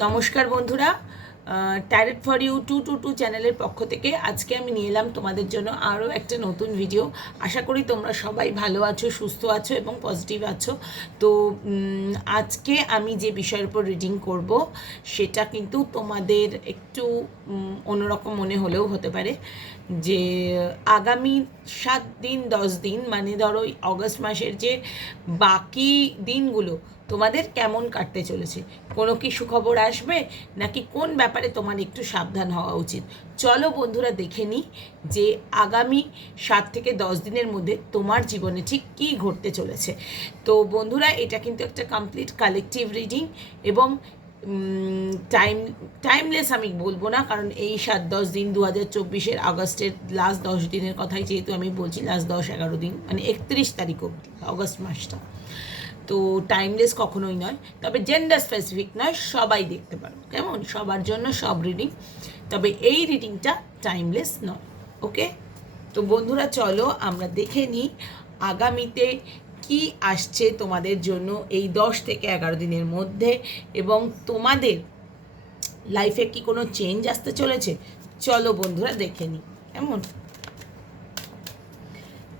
নমস্কার বন্ধুরা, tarot for you 222 চ্যানেলের পক্ষ থেকে আজকে আমি নিয়ে এলাম তোমাদের জন্য আরও একটা নতুন ভিডিও। আশা করি তোমরা সবাই ভালো আছো, সুস্থ আছো এবং পজিটিভ আছো। তো আজকে আমি যে বিষয়ের উপর রিডিং করব সেটা কিন্তু তোমাদের একটু অন্যরকম মনে হলেও হতে পারে। যে আগামী 7 দিন 10 দিন, মানে ধরো অগস্ট মাসের যে বাকি দিনগুলো তোমাদের কেমন কাটতে চলেছে, কোনো কি সুখবর আসবে, নাকি কোন ব্যাপারে তোমার একটু সাবধান হওয়া উচিত। চলো বন্ধুরা দেখে নিই যে আগামী 7 থেকে 10 দিনের মধ্যে তোমার জীবনে ঠিক কী ঘটতে চলেছে। তো বন্ধুরা, এটা কিন্তু একটা কমপ্লিট কালেকটিভ রিডিং এবং টাইমলেস আমি বলবো না, কারণ এই 7-10 দিন 2024 আগস্টের লাস্ট 10 দিনের কথাই যেহেতু আমি বলছি, লাস্ট 10-11 দিন মানে 31 তারিখ অবধি অগস্ট মাসটা। তো টাইমলেস কখনোই নয়, তবে জেন্ডার স্পেসিফিক নয়, সবাই দেখতে পারো, কেমন, সবার জন্য সব রিডিং, তবে এই রিডিংটা টাইমলেস নয়। ওকে, তো বন্ধুরা চলো আমরা দেখে নিই আগামীতে কি আসছে তোমাদের জন্য এই 10 থেকে 11 দিনের মধ্যে, এবং তোমাদের লাইফে কি কোনো চেঞ্জ আসতে চলেছে। চলো বন্ধুরা দেখে নিই। কেমন,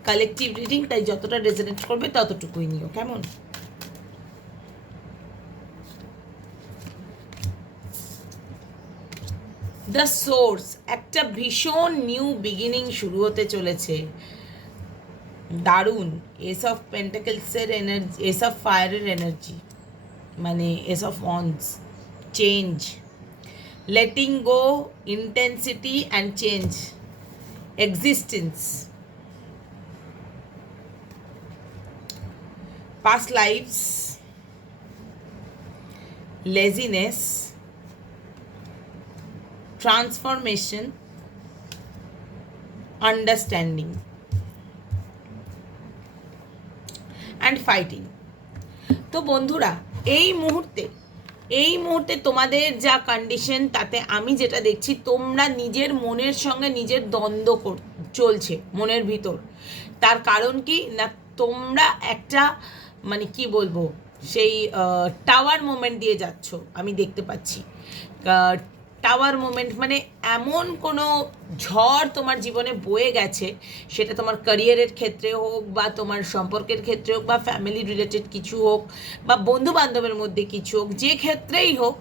কালেকটিভ রিডিং, তাই যতটা রেজোনেট করবে ততটুকুই নিও। কেমন, দ্য সোর্স, একটা ভীষণ নিউ বিগিনিং শুরু হতে চলেছে। দারুণ, এস অফ পেন্টাকেলসের এনার্জি, এস অফ ফায়ারের এনার্জি, মানে ace of wands, change, letting go, intensity and change, existence, past lives, laziness, transformation, understanding and fighting। তো বন্ধুরা, এই মুহূর্তে তোমাদের যা কন্ডিশন, তাতে আমি যেটা দেখছি, তোমরা নিজের মনের সঙ্গে নিজের দ্বন্দ্ব চলছে মনের ভিতর। তার কারণ কি না, তোমরা একটা মানে কি বলবো, সেই টাওয়ার মোমেন্ট দিয়ে যাচ্ছ আমি দেখতে পাচ্ছি। টাওয়ার মোমেন্ট মানে এমন কোনো ঝড় তোমার জীবনে বয়ে গেছে, সেটা তোমার ক্যারিয়ারের ক্ষেত্রে হোক, বা তোমার সম্পর্কের ক্ষেত্রে হোক, বা ফ্যামিলি রিলেটেড কিছু হোক, বা বন্ধু বান্ধবের মধ্যে কিছু হোক, যে ক্ষেত্রেই হোক,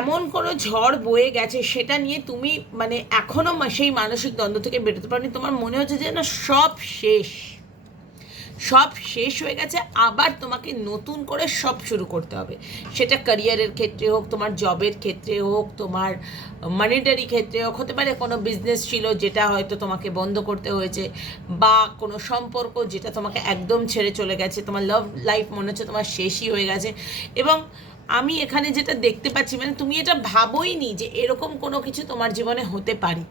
এমন কোনো ঝড় বয়ে গেছে সেটা নিয়ে তুমি মানে এখনও সেই মানসিক দ্বন্দ্ব থেকে বেরোতে পারোনি। তোমার মনে হচ্ছে যে না, সব শেষ হয়ে গেছে, আবার তোমাকে নতুন করে সব শুরু করতে হবে। সেটা ক্যারিয়ারের ক্ষেত্রে হোক, তোমার জবের ক্ষেত্রে হোক, তোমার মানিটারি ক্ষেত্রে হোক, হতে পারে কোনো বিজনেস ছিল যেটা হয়তো তোমাকে বন্ধ করতে হয়েছে, বা কোনো সম্পর্ক যেটা তোমাকে একদম ছেড়ে চলে গেছে, তোমার লাভ লাইফ মনে হচ্ছে তোমার শেষই হয়ে গেছে। এবং আমি এখানে যেটা দেখতে পাচ্ছি, মানে তুমি এটা ভাবোইনি যে এরকম কোনো কিছু তোমার জীবনে হতে পারে,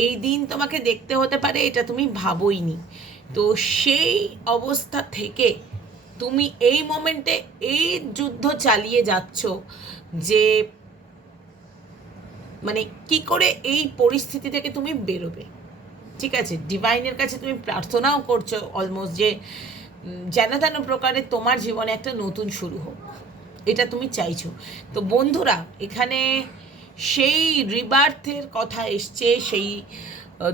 এই দিন তোমাকে দেখতে হতে পারে, এটা তুমি ভাবোইনি। তো সেই অবস্থা থেকে তুমি এই মোমেন্টে এই যুদ্ধ চালিয়ে যাচ্ছ যে মানে কি করে এই পরিস্থিতি থেকে তুমি বেরোবে। ঠিক আছে, ডিভাইনের কাছে তুমি প্রার্থনাও করছো অলমোস্ট, যে যেন তেন প্রকারে তোমার জীবনে একটা নতুন শুরু হোক, এটা তুমি চাইছো। তো বন্ধুরা, এখানে সেই রিবার্থের কথা এসছে, সেই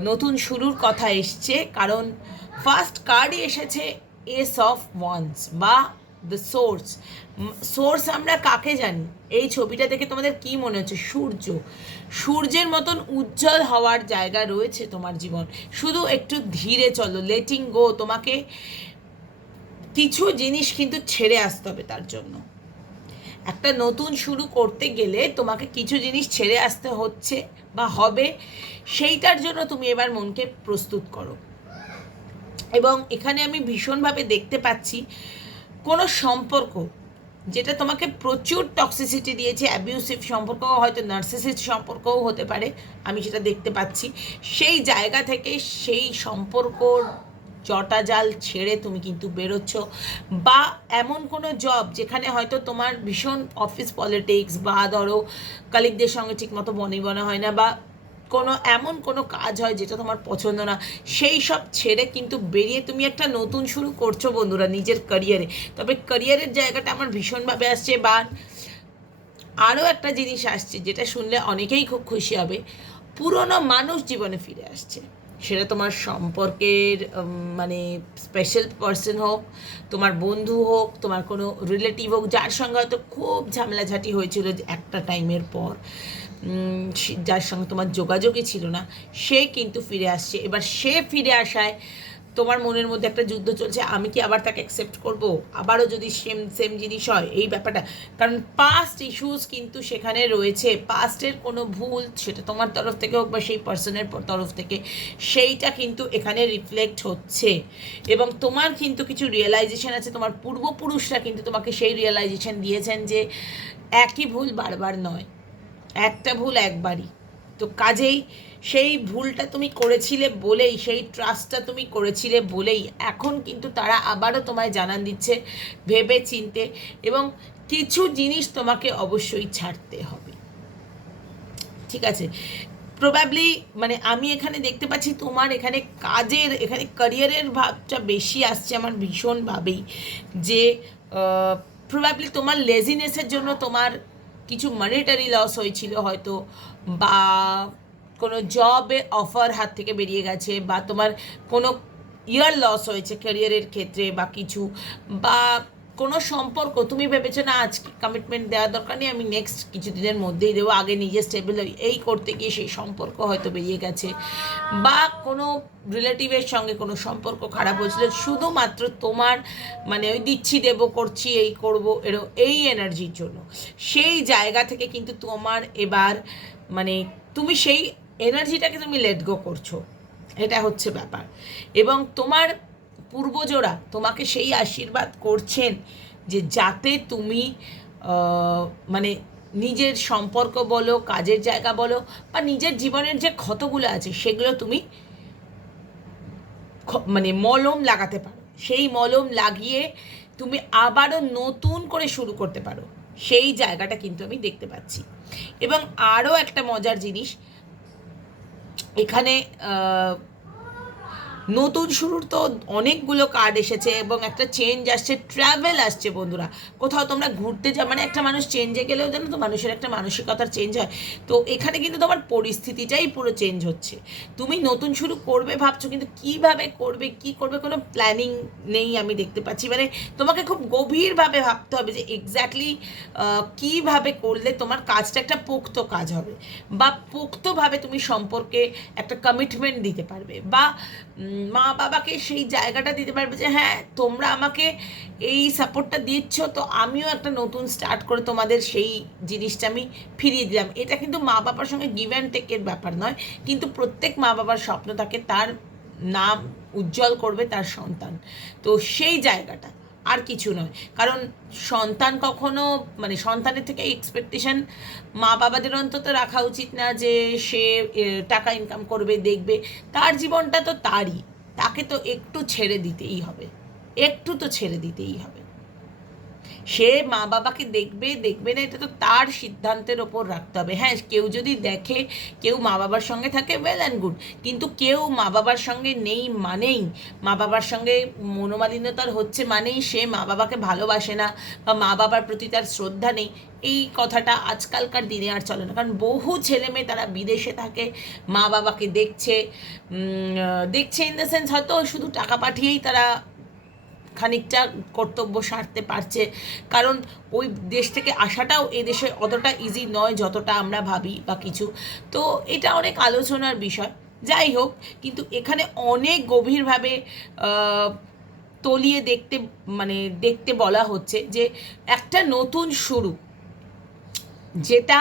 নতুন শুরুর কথা এসছে, কারণ ফার্স্ট কার্ডই এসেছে এস অফ ওয়ান্স বা দ্য সোর্স। সোর্স আমরা কাকে জানি, এই ছবিটা দেখে তোমাদের কি মনে হচ্ছে? সূর্যের মতন উজ্জ্বল হওয়ার জায়গা রয়েছে তোমার জীবন। শুধু একটু ধীরে চলো, লেটিং গো। তোমাকে কিছু জিনিস কিন্তু ছেড়ে আসতে হবে, তার জন্য একটা নতুন শুরু করতে গেলে তোমাকে কিছু জিনিস ছেড়ে আসতে হচ্ছে বা হবে, সেইটার জন্য তুমি এবার মনকে প্রস্তুত করো। এবং এখানে আমি ভীষণভাবে দেখতে পাচ্ছি কোনো সম্পর্ক যেটা তোমাকে প্রচুর টক্সিসিটি দিয়েছে, অ্যাবিউসিভ সম্পর্ক, হয়তো নার্সিসিস্ট সম্পর্কও হতে পারে, আমি সেটা দেখতে পাচ্ছি। সেই জায়গা থেকে সেই সম্পর্কর জটা জাল ছেড়ে তুমি কিন্তু বেরোচ্ছ, বা এমন কোনো জব যেখানে হয়তো তোমার ভীষণ অফিস পলিটিক্স, বা ধরো কালিগদের সঙ্গে ঠিকমতো বনিবনা হয় না, বা কোনো এমন কোনো কাজ হয় যেটা তোমার পছন্দ না, সেই সব ছেড়ে কিন্তু বেরিয়ে তুমি একটা নতুন শুরু করছো বন্ধুরা নিজের ক্যারিয়ারে। তবে ক্যারিয়ারের জায়গাটা আমার ভীষণভাবে আসছে, বা আরও একটা জিনিস আসছে যেটা শুনলে অনেকেই খুব খুশি হবে, পুরনো মানুষ জীবনে ফিরে আসছে। সেটা তোমার সম্পর্কের মানে স্পেশাল পার্সন হোক, তোমার বন্ধু হোক, তোমার কোনো রিলেটিভ হোক, যার সঙ্গে হয়তো খুব ঝামেলাঝাটি হয়েছিল একটা টাইমের পর, যার সঙ্গে তোমার যোগাযোগই ছিল না, সে কিন্তু ফিরে আসছে। এবার সে ফিরে আসায় তোমার মনের মধ্যে একটা যুদ্ধ চলছে, আমি কি আবার তাকে অ্যাকসেপ্ট করব, আবারও যদি সেম সেম জিনিস হয়, এই ব্যাপারটা। কারণ পাস্ট ইস্যুস কিন্তু সেখানে রয়েছে, পাস্টের কোনো ভুল, সেটা তোমার তরফ থেকে হোক বা সেই পার্সনের তরফ থেকে, সেইটা কিন্তু এখানে রিফ্লেক্ট হচ্ছে। এবং তোমার কিন্তু কিছু রিয়েলাইজেশন আছে, তোমার পূর্বপুরুষরা কিন্তু তোমাকে সেই রিয়েলাইজেশন দিয়েছেন যে একই ভুল বারবার নয়, একটা ভুল একবারই। তো কাজেই সেই ভুলটা তুমি করেছিলে বলেই, সেই ট্রাস্টটা তুমি করেছিলে বলেই এখন কিন্তু তারা আবারও তোমায় জানান দিচ্ছে ভেবে চিনতে, এবং কিছু জিনিস তোমাকে অবশ্যই ছাড়তে হবে। ঠিক আছে, প্রবাবলি মানে আমি এখানে দেখতে পাচ্ছি তোমার এখানে কাজের, এখানে ক্যারিয়ারের ভাবটা বেশি আসছে আমার ভীষণভাবেই, যে প্রবাবলি তোমার লেজিনেসের জন্য তোমার কিছু মনিটারি লস হয়েছিল হয়তো, বা কোনো জবে অফার হাত থেকে বেরিয়ে গেছে, বা তোমার কোনো ইয়ার লস হয়েছে ক্যারিয়ারের ক্ষেত্রে, বা কিছু, বা কোনো সম্পর্ক তুমি ভেবেছো না আজকে কমিটমেন্ট দেওয়ার দরকার নেই, আমি নেক্সট কিছু দিনের মধ্যেই দেবো, আগে নিজে স্টেবল হই, এই করতে গিয়ে সেই সম্পর্ক হয়তো বেরিয়ে গেছে, বা কোনো রিলেটিভের সঙ্গে কোনো সম্পর্ক খারাপ হয়েছিল শুধুমাত্র তোমার মানে ওই দিচ্ছি দেবো করছি এই করবো এই এনার্জির জন্য। সেই জায়গা থেকে কিন্তু তোমার এবার মানে তুমি সেই এনার্জিটাকে তুমি লেট গো করছো, এটা হচ্ছে ব্যাপার। এবং তোমার পূর্বজোরা তোমাকে সেই আশীর্বাদ করছেন যে যাতে তুমি মানে নিজের সম্পর্ক বলো, কাজের জায়গা বলো, বা নিজের জীবনের যে ক্ষতগুলো আছে সেগুলো তুমি মানে মলম লাগাতে পারো, সেই মলম লাগিয়ে তুমি আবারও নতুন করে শুরু করতে পারো, সেই জায়গাটা কিন্তু আমি দেখতে পাচ্ছি। এবং আরও একটা মজার জিনিস এখানে, নতুন শুরুর তো অনেকগুলো কার্ড এসেছে এবং একটা চেঞ্জ আসছে, ট্রাভেল আসছে বন্ধুরা। কোথাও তোমরা ঘুরতে যাও, মানে একটা মানুষ চেঞ্জে গেলেও জানো তো মানুষের একটা মানসিকতার চেঞ্জ হয়, তো এখানে কিন্তু তোমার পরিস্থিতিটাই পুরো চেঞ্জ হচ্ছে। তুমি নতুন শুরু করবে ভাবছো, কিন্তু কিভাবে করবে, কি করবে, কোনো প্ল্যানিং নেই আমি দেখতে পাচ্ছি। মানে তোমাকে খুব গভীরভাবে ভাবতে হবে যে এক্স্যাক্টলি কীভাবে করলে তোমার কাজটা একটা পোক্ত কাজ হবে, বা পোক্তভাবে তুমি সম্পর্কে একটা কমিটমেন্ট দিতে পারবে, বা মা বাবাকে সেই জায়গাটা দিতে পারবে যে হ্যাঁ তোমরা আমাকে এই সাপোর্টটা দিচ্ছ, তো আমিও একটা নতুন স্টার্ট করে তোমাদের সেই জিনিসটা আমি ফিরিয়ে দিলাম। এটা কিন্তু মা বাবার সঙ্গে গিভ অ্যান্ড টেকের ব্যাপার নয়, কিন্তু প্রত্যেক মা বাবার স্বপ্ন থাকে তার নাম উজ্জ্বল করবে তার সন্তান, তো সেই জায়গাটা আর কিছু নয়। কারণ সন্তান কখনো মানে সন্তানের থেকে এক্সপেকটেশন মা বাবাদের অন্তত রাখা উচিত না যে সে টাকা ইনকাম করবে, দেখবে, তার জীবনটা তো তারই, তাকে তো একটু ছেড়ে দিতেই হবে, একটু তো ছেড়ে দিতেই হবে। সে মা বাবাকে দেখবে দেখবে না এটা তো তার সিদ্ধান্তের ওপর রাখতে হবে। হ্যাঁ, কেউ যদি দেখে কেউ মা বাবার সঙ্গে থাকে, ওয়েল অ্যান্ড গুড, কিন্তু কেউ মা বাবার সঙ্গে নেই মানেই, মা বাবার সঙ্গে মনোমালিন্যতার হচ্ছে মানেই সে মা বাবাকে ভালোবাসে না, বা মা বাবার প্রতি তার শ্রদ্ধা নেই, এই কথাটা আজকালকার দিনে আর চলে না। কারণ বহু ছেলে মেয়ে তারা বিদেশে থাকে, মা বাবাকে দেখছে, দেখছে ইন দ্য সেন্স হয়তো শুধু টাকা পাঠিয়েই তারা খানিকটা কর্তব্য সারতে পারছে, কারণ ওই দেশ থেকে আসাটাও এদেশে অতটা ইজি নয় যতটা আমরা ভাবি বা কিছু। তো এটা অনেক আলোচনার বিষয়, যাই হোক, কিন্তু এখানে অনেক গভীরভাবে তলিয়ে দেখতে মানে দেখতে বলা হচ্ছে যে একটা নতুন শুরু, যেটা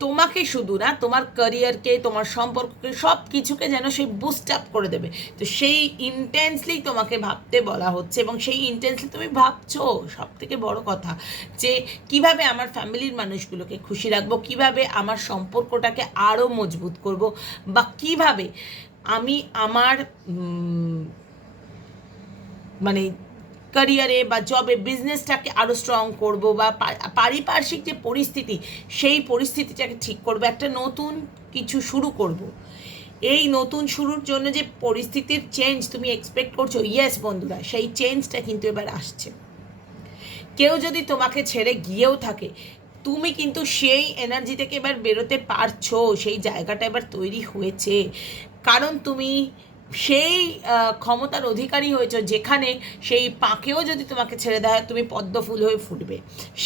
তোমাকে শুধু না তোমার ক্যারিয়ারকে, তোমার সম্পর্ককে, সব কিছুকে যেন সেই বুস্ট আপ করে দেবে, তো সেই ইন্টেন্সলি তোমাকে ভাবতে বলা হচ্ছে। এবং সেই ইন্টেন্সলি তুমি ভাবছো, সব থেকে বড় কথা, যে কিভাবে আমার ফ্যামিলির মানুষগুলোকে খুশি রাখবো, কিভাবে আমার সম্পর্কটাকে আরও মজবুত করব, বা কিভাবে আমি আমার মানে ক্যারিয়ারে বা জবে বিজনেসটাকে আরও স্ট্রং করব, বা পারিপার্শ্বিক যে পরিস্থিতি সেই পরিস্থিতিটাকে ঠিক করব, একটা নতুন কিছু শুরু করব। এই নতুন শুরুর জন্য যে পরিস্থিতির চেঞ্জ তুমি এক্সপেক্ট করছো, ইয়েস বন্ধুরা, সেই চেঞ্জটা কিন্তু এবার আসছে। কেউ যদি তোমাকে ছেড়ে গিয়েও থাকে, তুমি কিন্তু সেই এনার্জি থেকে এবার বেরোতে পারছো, সেই জায়গাটা এবার তৈরি হয়েছে, কারণ তুমি সেই ক্ষমতার অধিকারী হয়েছো যেখানে সেই পাকেও যদি তোমাকে ছেড়ে দেয় তুমি পদ্ম ফুল হয়ে ফুটবে,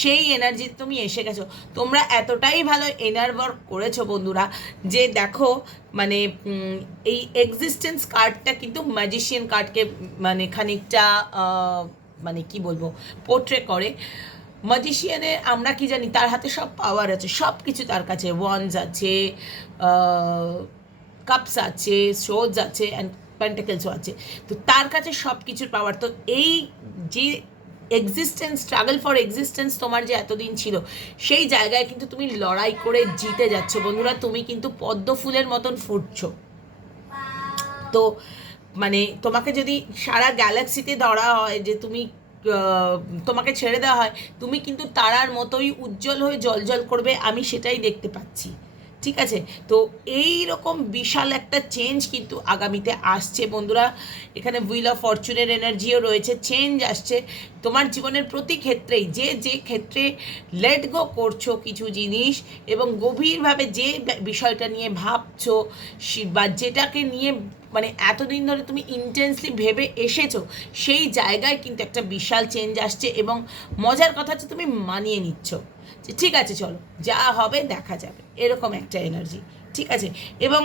সেই এনার্জিতে তুমি এসে গেছো। তোমরা এতটাই ভালো এনার ওয়ার্ক করেছো বন্ধুরা, যে দেখো মানে এই এক্সিস্টেন্স কার্ডটা কিন্তু ম্যাজিশিয়ান কার্ডকে মানে খানিকটা মানে কি বলবো পোর্ট্রে করে। ম্যাজিশিয়ানে আমরা কি জানি, তার হাতে সব পাওয়ার আছে, সব কিছু তার কাছে, ওয়ান্ডস আছে, কাপস আছে, সোর্ডস আছে, অ্যান্ড পেন্টাকেলসও আছে। তো তার কাছে সব কিছুর পাওয়ার। তো এই যে এক্সিস্টেন্স, স্ট্রাগল ফর এক্সিস্টেন্স তোমার যে এতদিন ছিল, সেই জায়গায় কিন্তু তুমি লড়াই করে জিতে যাচ্ছ বন্ধুরা। তুমি কিন্তু পদ্ম ফুলের মতন ফুটছো। তো মানে তোমাকে যদি সারা গ্যালাক্সিতে ধরা হয় যে তুমি তোমাকে ছেড়ে দেওয়া হয়, তুমি কিন্তু তারার মতোই উজ্জ্বল হয়ে জ্বলজ্বল করবে, আমি সেটাই দেখতে পাচ্ছি। ঠিক আছে, তো এই রকম বিশাল একটা চেঞ্জ কিন্তু আগামীতে আসছে বন্ধুরা। এখানে হুইল অফ ফরচুনের এনার্জিও রয়েছে, চেঞ্জ আসছে তোমার জীবনের প্রতি ক্ষেত্রেই। যে যে ক্ষেত্রে লেট গো করছো কিছু জিনিস এবং গভীরভাবে যে বিষয়টা নিয়ে ভাবছো বা যেটাকে নিয়ে মানে এতদিন ধরে তুমি ইন্টেন্সলি ভেবে এসেছো, সেই জায়গায় কিন্তু একটা বিশাল চেঞ্জ আসছে। এবং মজার কথা হচ্ছে তুমি মানিয়ে নিচ্ছ যে ঠিক আছে চলো যা হবে দেখা যাবে, এরকম একটা এনার্জি। ঠিক আছে, এবং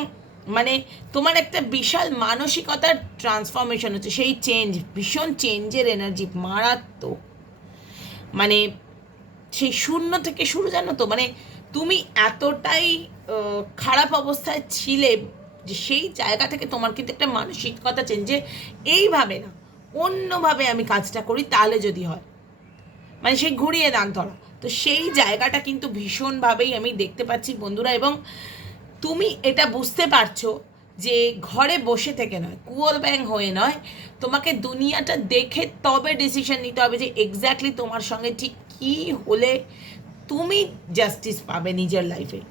মানে তোমার একটা বিশাল মানসিকতার ট্রান্সফরমেশন হচ্ছে, সেই চেঞ্জ, ভীষণ চেঞ্জের এনার্জি, মারাত্মক। মানে সেই শূন্য থেকে শুরু, জানো তো, মানে তুমি এতটাই খারাপ অবস্থায় ছিলে যে সেই জায়গা থেকে তোমার কিন্তু একটা মানসিকতা চেঞ্জ, যে এইভাবে না অন্যভাবে আমি কাজটা করি তাহলে যদি হয়, মানে সেই ঘুরিয়ে দাগ ধরা। তো সেই জায়গাটা কিন্তু ভীষণভাবেই আমি দেখতে পাচ্ছি বন্ধুরা। এবং তুমি এটা বুঝতে পারছো যে ঘরে বসে থেকে নয়, কুয়োর ব্যাং হয়ে নয়, তোমাকে দুনিয়াটা দেখে তবে ডিসিশন নিতে হবে যে এক্স্যাক্টলি তোমার সঙ্গে ঠিক কী হলে তুমি জাস্টিস পাবে নিজের লাইফে।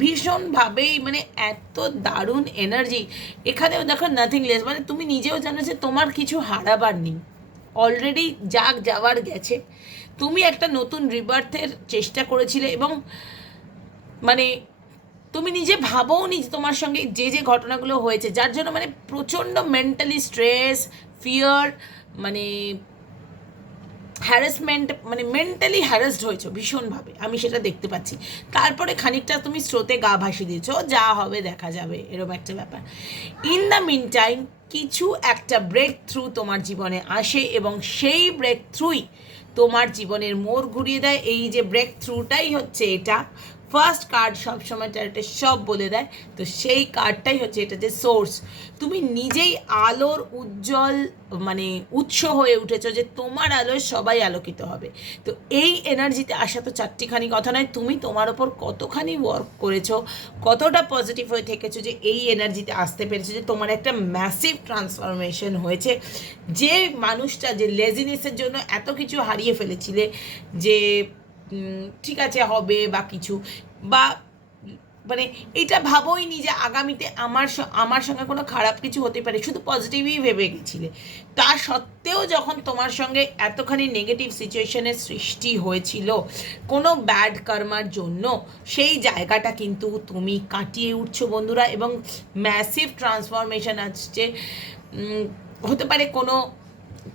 ভীষণভাবেই মানে এত দারুণ এনার্জি এখানেও দেখো, নাথিং লেস, মানে তুমি নিজেও জানো যে তোমার কিছু হারাবার নেই, অলরেডি যাক যাওয়ার গেছে। তুমি একটা নতুন রিবার্থের চেষ্টা করেছিলে এবং মানে তুমি নিজে ভাবোও নি যে তোমার সঙ্গে যে যে ঘটনাগুলো হয়েছে, যার জন্য মানে প্রচণ্ড মেন্টালি স্ট্রেস, ফিয়ার, মানে হ্যারাসমেন্ট, মানে মেন্টালি হ্যারাসড হয়েছো ভীষণভাবে, আমি সেটা দেখতে পাচ্ছি। তারপরে খানিকটা তুমি স্রোতে গা ভাসিয়ে দিয়েছো, যা হবে দেখা যাবে, এরকম একটা ব্যাপার। ইন দ্য মিন টাইম কিছু একটা ব্রেক থ্রু তোমার জীবনে আসে এবং সেই ব্রেক থ্রুই তোমার জীবনের মোড় ঘুরিয়ে দেয়। এই যে ব্রেক থ্রুটাই হচ্ছে এটা, ফার্স্ট কার্ড সবসময় এটা সব বলে দেয়। তো সেই কার্ডটাই হচ্ছে এটা, যে সোর্স। তুমি নিজেই আলোর উজ্জ্বল মানে উৎস হয়ে উঠেছো, যে তোমার আলোয় সবাই আলোকিত হবে। তো এই এনার্জিতে আসা তো চারটিখানি কথা নয়, তুমি তোমার ওপর কতখানি ওয়ার্ক করেছো, কতটা পজিটিভ হয়ে থেকেছো যে এই এনার্জিতে আসতে পেরেছো, যে তোমার একটা ম্যাসিভ ট্রান্সফরমেশন হয়েছে। যে মানুষটা যে লেজিনেসের জন্য এত কিছু হারিয়ে ফেলেছিলে, যে ঠিক আছে হবে বা কিছু, বা মানে এটা ভাবোই নি যে আগামীতে আমার সঙ্গে কোনো খারাপ কিছু হতে পারে, শুধু পজিটিভই ভেবে গেছিলে। তা সত্ত্বেও যখন তোমার সঙ্গে এতখানি নেগেটিভ সিচুয়েশনের সৃষ্টি হয়েছিল কোনো ব্যাড কর্মার জন্য, সেই জায়গাটা কিন্তু তুমি কাটিয়ে উঠছো বন্ধুরা। এবং ম্যাসিভ ট্রান্সফরমেশন আসছে। হতে পারে কোনো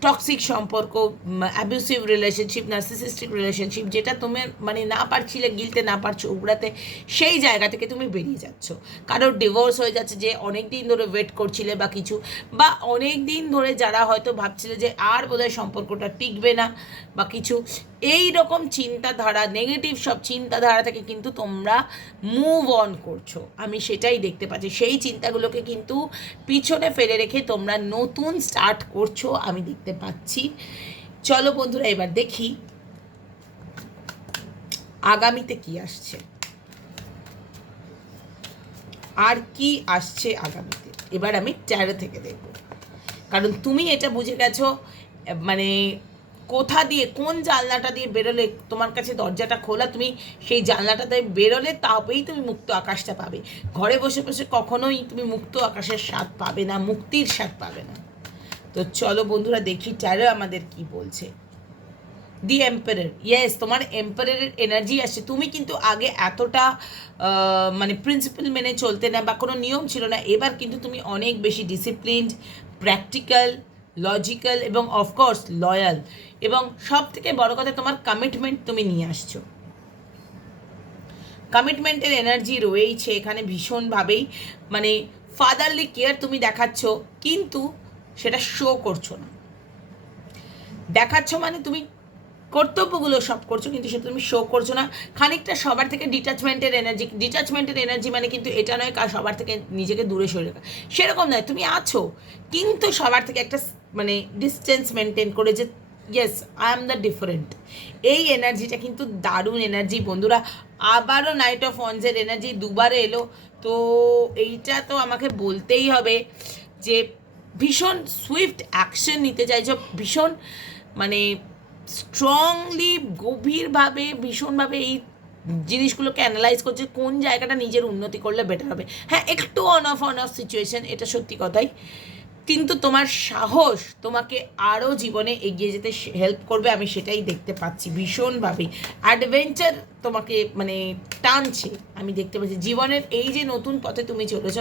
টক্সিক সম্পর্ক, অ্যাবিউসিভ রিলেশনশিপ, নার্সিসিস্টিক রিলেশনশিপ, যেটা তুমি মানে না পারছিলে গিলতে, না পারছো উগড়াতে, সেই জায়গা থেকে তুমি বেরিয়ে যাচ্ছ। কারোর ডিভোর্স হয়ে যাচ্ছে যে অনেক দিন ধরে ওয়েট করছিলে বা কিছু, বা অনেক দিন ধরে যারা হয়তো ভাবছিলে যে আর বোধহয় সম্পর্কটা টিকবে না বা কিছু, এই রকম চিন্তাধারা, নেগেটিভ সব চিন্তাধারা থেকে কিন্তু তোমরা মুভ অন করছো, আমি সেটাই দেখতে পাচ্ছি। সেই চিন্তাগুলোকে কিন্তু পিছনে ফেলে রেখে তোমরা নতুন স্টার্ট করছো, আমি দেখতে পাচ্ছি। চলো বন্ধুরা এবার দেখি আগামীতে কি আসছে, আর কি আসছে আগামীতে। এবার আমি ট্যারো থেকে দেখব, কারণ তুমি এটা বুঝে গেছো মানে কোথা দিয়ে, কোন জানলাটা দিয়ে বেরোলে তোমার কাছে দরজাটা খোলা, তুমি সেই জানলাটা দিয়ে বেরোলে তবেই তুমি মুক্ত আকাশটা পাবে। ঘরে বসে বসে কখনোই তুমি মুক্ত আকাশের স্বাদ পাবে না, মুক্তির স্বাদ পাবে না। তো চলো বন্ধুরা দেখি ট্যারো আমাদের কি বলছে। দি এম্পারার, ইয়েস, তোমার এম্পারারের এনার্জি আসছে। তুমি কিন্তু আগে এতটা মানে প্রিন্সিপাল মেনে চলতে না বা কোনো নিয়ম ছিল না, এবার কিন্তু তুমি অনেক বেশি ডিসিপ্লিনড, প্র্যাকটিক্যাল, লজিক্যাল এবং অফকোর্স লয়াল, এবং সব থেকে বড় কথা তোমার কমিটমেন্ট তুমি নিয়ে আসছো। কমিটমেন্টের এনার্জি রয়েইছে এখানে ভীষণভাবেই, মানে ফাদারলি কেয়ার তুমি দেখাচ্ছ, কিন্তু সেটা শো করছো না। দেখাচ্ছ মানে তুমি কর্তব্যগুলো সব করছো, কিন্তু সেটা তুমি শো করছো না। খানিকটা সবার থেকে ডিটাচমেন্টের এনার্জি মানে কিন্তু এটা নয় সবার থেকে নিজেকে দূরে সরে রাখা, সেরকম নয়, তুমি আছো কিন্তু সবার থেকে একটা মানে ডিস্টেন্স মেনটেন করে, যে yes I am the different. এই এনার্জিটা কিন্তু দারুণ এনার্জি বন্ধুরা। আবারও নাইট অফ ওয়ান্সের এনার্জি দুবারে এলো, তো এইটা তো আমাকে বলতেই হবে যে ভীষণ সুইফট অ্যাকশন নিতে চাইছো, ভীষণ মানে স্ট্রংলি, গভীরভাবে, ভীষণভাবে এই জিনিসগুলোকে অ্যানালাইজ করছে কোন জায়গাটা নিজের উন্নতি করলে বেটার হবে। হ্যাঁ, একটু অন অফ সিচুয়েশন, এটা সত্যি কথাই, কিন্তু তোমার সাহস তোমাকে আরও জীবনে এগিয়ে যেতে হেল্প করবে, আমি সেটাই দেখতে পাচ্ছি ভীষণভাবে। অ্যাডভেঞ্চার তোমাকে মানে টানছে, আমি দেখতে পাচ্ছি জীবনের এই যে নতুন পথে তুমি চলেছ,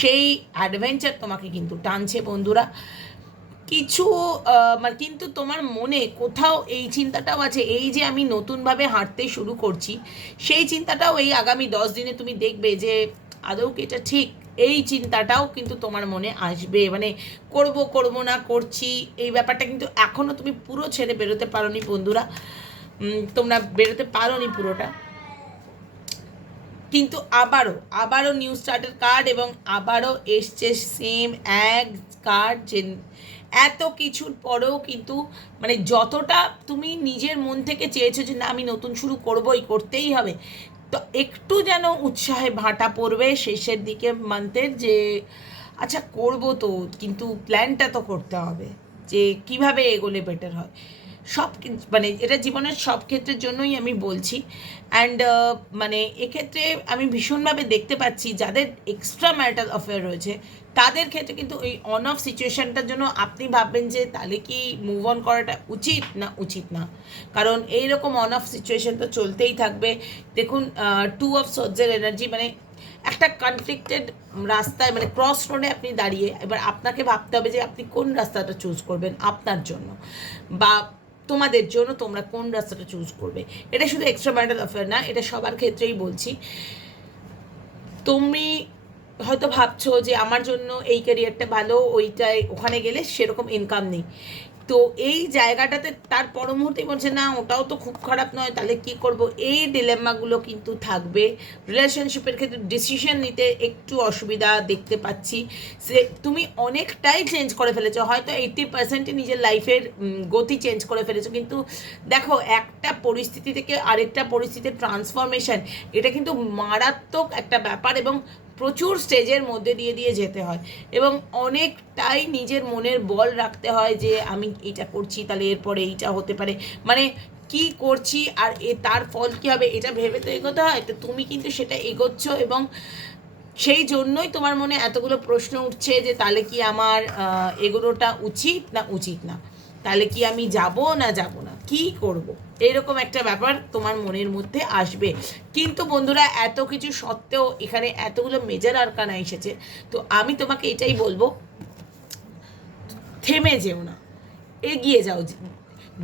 সেই অ্যাডভেঞ্চার তোমাকে কিন্তু টানছে বন্ধুরা। কিছু মানে কিন্তু তোমার মনে কোথাও এই চিন্তাটাও আছে, এই যে আমি নতুনভাবে হাঁটতে শুরু করছি, সেই চিন্তাটাও এই আগামী 10 দিনে তুমি দেখবে যে আদৌ কি এটা ঠিক, এই চিন্তাটাও কিন্তু তোমার মনে আসবে। মানে করব করব না করছি, এই ব্যাপারটা কিন্তু এখনও তুমি পুরো ছেড়ে বেরোতে পারোনি বন্ধুরা, তোমরা বেরোতে পারোনি পুরোটা, কিন্তু আবারও নিউ স্টার্টের কার্ড, এবং আবারও এসছে সেম এক কার্ড, যে এত কিছুর পরেও কিন্তু মানে যতটা তুমি নিজের মন থেকে চেয়েছো যে না আমি নতুন শুরু করতেই হবে, তো একটু যেন উৎসাহে ভাটা পড়বে শেষের দিকে মান্থের, যে আচ্ছা করবো তো, কিন্তু প্ল্যানটা তো করতে হবে যে কিভাবে এগোলে বেটার হয়। মানে এটা জীবনের সব ক্ষেত্রের জন্যই আমি বলছি। অ্যান্ড মানে এক্ষেত্রে আমি ভীষণভাবে দেখতে পাচ্ছি যাদের এক্সট্রা ম্যারিটাল অ্যাফেয়ার রয়েছে, তাদের ক্ষেত্রে কিন্তু এই অন অফ সিচুয়েশানটার জন্য আপনি ভাববেন যে তাহলে কি মুভ অন করাটা উচিত না, কারণ এইরকম অন অফ সিচুয়েশান তো চলতেই থাকবে। দেখুন, 2 অফ সোর্ডসের এনার্জি মানে একটা কনফ্লিক্টেড রাস্তায়, মানে ক্রস রোডে আপনি দাঁড়িয়ে, এবার আপনাকে ভাবতে হবে যে আপনি কোন রাস্তাটা চুজ করবেন আপনার জন্য, বা তোমাদের জন্য তোমরা কোন রাস্তাটা চুজ করবে। এটা শুধু এক্সট্রা ম্যারিটাল অ্যাফেয়ার না, এটা সবার ক্ষেত্রেই বলছি। তুমি হয়তো ভাবছো যে আমার জন্য এই ক্যারিয়ারটা ভালো, ওইটাই ওখানে গেলে সেরকম ইনকাম নেই, তো এই জায়গাটাতে তার পর মুহূর্তেই বলছে না ওটাও তো খুব খারাপ নয়, তাহলে কি করব, এই ডিলেমাগুলো কিন্তু থাকবে। রিলেশনশিপের ক্ষেত্রে ডিসিশন নিতে একটু অসুবিধা দেখতে পাচ্ছি, সে তুমি অনেকটাই চেঞ্জ করে ফেলেছো, হয়তো 80% নিজের লাইফের গতি চেঞ্জ করে ফেলেছো, কিন্তু দেখো একটা পরিস্থিতি থেকে আরেকটা পরিস্থিতির ট্রান্সফরমেশন, এটা কিন্তু মারাত্মক একটা ব্যাপার, এবং প্রচুর স্টেজের মধ্যে দিয়ে যেতে হয়, এবং অনেকটাই নিজের মনের বল রাখতে হয় যে আমি এটা করছি তাহলে এরপরে এইটা হতে পারে, মানে কি করছি আর তার ফল কী হবে এটা ভেবে তো এগোতে হয়, তো তুমি কিন্তু সেটা এগোচ্ছ, এবং সেই জন্যই তোমার মনে এতগুলো প্রশ্ন উঠছে যে তাহলে কি আমার এগোনোটা উচিত না, তাহলে কি আমি যাব না কি করব, এরকম একটা ব্যাপার তোমার মনের মধ্যে আসবে। কিন্তু বন্ধুরা এত কিছু সত্ত্বেও এখানে এতগুলো মেজর আরকানা এসেছে, তো আমি তোমাকে এটাই বলবো, থেমে যেও না, এগিয়ে যাও।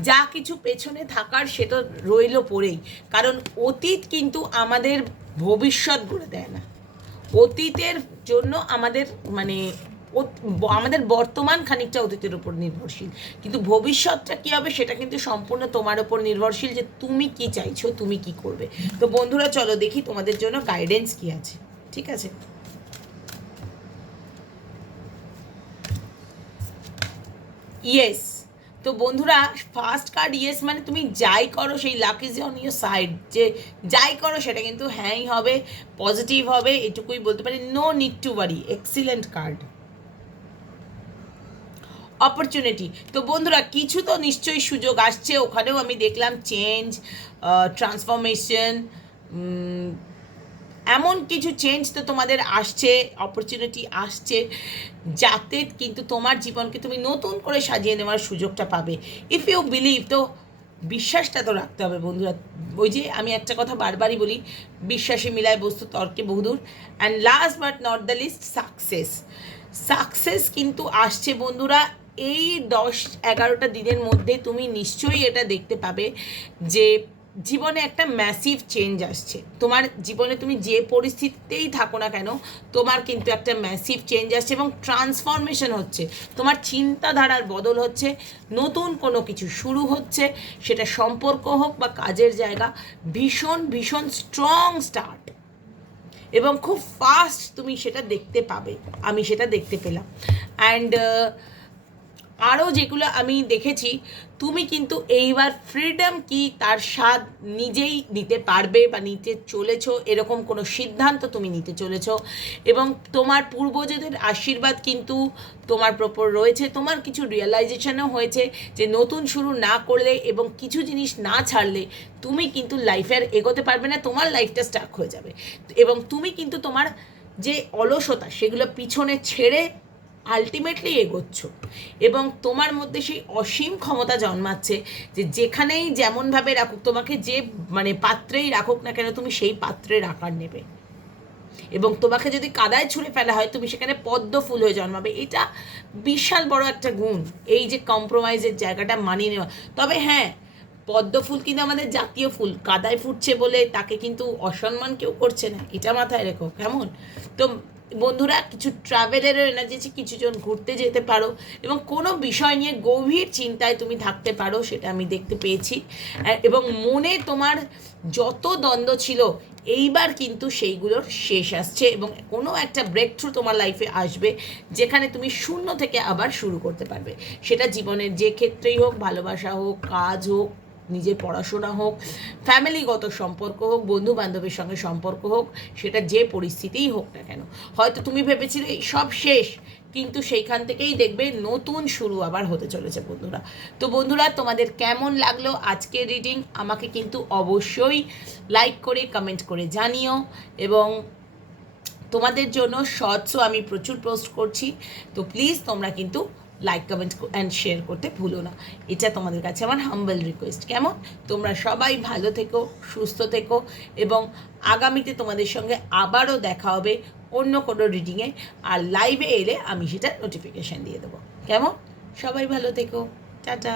যা কিছু পেছনে থাকার সেটা রইল পড়েই, কারণ অতীত কিন্তু আমাদের ভবিষ্যৎ গড়ে দেয় না, অতীতের জন্য আমাদের মানে আমাদের বর্তমান খানিকটা অতীতের উপর নির্ভরশীল, কিন্তু ভবিষ্যৎটা কী হবে সেটা কিন্তু সম্পূর্ণ তোমার ওপর নির্ভরশীল, যে তুমি কি চাইছো, তুমি কি করবে। তো বন্ধুরা চলো দেখি তোমাদের জন্য গাইডেন্স কি আছে, ঠিক আছে। ইয়েস, তো বন্ধুরা ফার্স্ট কার্ড ইয়েস মানে তুমি যাই করো সেই lakh is on your side, যে যাই করো সেটা কিন্তু হ্যাঁই হবে, পজিটিভ হবে, এটুকুই বলতে পারি। No need to worry, excellent card. Opportunity, তো বন্ধুরা কিছু তো নিশ্চয়ই সুযোগ আসছে, ওখানেও আমি দেখলাম চেঞ্জ, ট্রান্সফরমেশন, এমন কিছু চেঞ্জ তো তোমাদের আসছে, অপরচুনিটি আসছে, যাতে কিন্তু তোমার জীবনকে তুমি নতুন করে সাজিয়ে নেওয়ার সুযোগটা পাবে। ইফ ইউ বিলিভ, তো বিশ্বাসটা তো রাখতে হবে বন্ধুরা। ওই যে আমি একটা কথা বারবারই বলি, বিশ্বাসে মিলায় বস্তু তর্কে বহুদূর। And last but not the least, success. Success কিন্তু আসছে বন্ধুরা এই 10-11টা দিনের মধ্যে। তুমি নিশ্চয়ই এটা দেখতে পাবে যে জীবনে একটা ম্যাসিভ চেঞ্জ আসছে তোমার জীবনে। তুমি যে পরিস্থিতিতেই থাকো না কেন, তোমার কিন্তু একটা ম্যাসিভ চেঞ্জ আসছে এবং ট্রান্সফরমেশন হচ্ছে। তোমার চিন্তাধারার বদল হচ্ছে, নতুন কোনো কিছু শুরু হচ্ছে, সেটা সম্পর্ক হোক বা কাজের জায়গা। ভীষণ ভীষণ স্ট্রং স্টার্ট এবং খুব ফাস্ট তুমি সেটা দেখতে পাবে। আমি সেটা দেখতে পেলাম। অ্যান্ড আরও যেগুলো আমি দেখেছি, তুমি কিন্তু এইবার ফ্রিডম কি তার স্বাদ নিজেই নিতে পারবে বা নিতে চলেছো, এরকম কোনো সিদ্ধান্ত তুমি নিতে চলেছো। এবং তোমার পূর্বজদের আশীর্বাদ কিন্তু তোমার প্রপর রয়েছে। তোমার কিছু রিয়েলাইজেশনও হয়েছে যে নতুন শুরু না করলে এবং কিছু জিনিস না ছাড়লে তুমি কিন্তু লাইফের এগোতে পারবে না, তোমার লাইফটা স্টাক হয়ে যাবে। এবং তুমি কিন্তু তোমার যে অলসতা সেগুলো পিছনে ছেড়ে আলটিমেটলি এগোচ্ছ। এবং তোমার মধ্যে সেই অসীম ক্ষমতা জন্মাচ্ছে যে যেখানেই যেমনভাবে রাখুক, তোমাকে যে মানে পাত্রেই রাখুক না কেন, তুমি সেই পাত্রের আকার নেবে। এবং তোমাকে যদি কাদায় ছুঁড়ে ফেলা হয়, তুমি সেখানে পদ্ম ফুল হয়ে জন্মাবে। এটা বিশাল বড় একটা গুণ, এই যে কম্প্রোমাইজের জায়গাটা মানিয়ে নেওয়া। তবে হ্যাঁ, পদ্ম ফুল কিন্তু আমাদের জাতীয় ফুল, কাদায় ফুটছে বলে তাকে কিন্তু অসম্মান কেউ করছে না, এটা মাথায় রেখো কেমন। তো বন্ধুরা, কিছু ট্রাভেলেরও এনার্জি আছে, কিছুজন ঘুরতে যেতে পারো এবং কোনো বিষয় নিয়ে গভীর চিন্তায় তুমি থাকতে পারো, সেটা আমি দেখতে পেয়েছি। এবং মনে তোমার যত দ্বন্দ্ব ছিল, এইবার কিন্তু সেইগুলোর শেষ আসছে এবং কোনো একটা ব্রেক থ্রু তোমার লাইফে আসবে, যেখানে তুমি শূন্য থেকে আবার শুরু করতে পারবে। সেটা জীবনের যে ক্ষেত্রেই হোক, ভালোবাসা হোক, কাজ হোক, নিজের পড়াশোনা হোক, ফ্যামিলিগত সম্পর্ক হোক, বন্ধু বান্ধবের সঙ্গে সম্পর্ক হোক, সেটা যে পরিস্থিতিই হোক না কেন। হয়তো তুমি ভেবেছিলে এই সব শেষ, কিন্তু সেইখান থেকেই দেখবে নতুন শুরু আবার হতে চলেছে বন্ধুরা। তো বন্ধুরা, তোমাদের কেমন লাগলো আজকের রিডিং আমাকে কিন্তু অবশ্যই লাইক করে কমেন্ট করে জানিও। এবং তোমাদের জন্য শর্টসও আমি প্রচুর পোস্ট করছি, তো প্লিজ তোমরা কিন্তু লাইক কমেন্ট অ্যান্ড শেয়ার করতে ভুলো না। এটা তোমাদের কাছে আমার হাম্বল রিকোয়েস্ট। কেমন? তোমরা সবাই ভালো থেকো, সুস্থ থেকো এবং আগামীতে তোমাদের সঙ্গে আবারও দেখা হবে অন্য কোনো রিডিংয়ে। আর লাইভে এলে আমি সেটা নোটিফিকেশান দিয়ে দেবো। কেমন? সবাই ভালো থেকো, টাটা।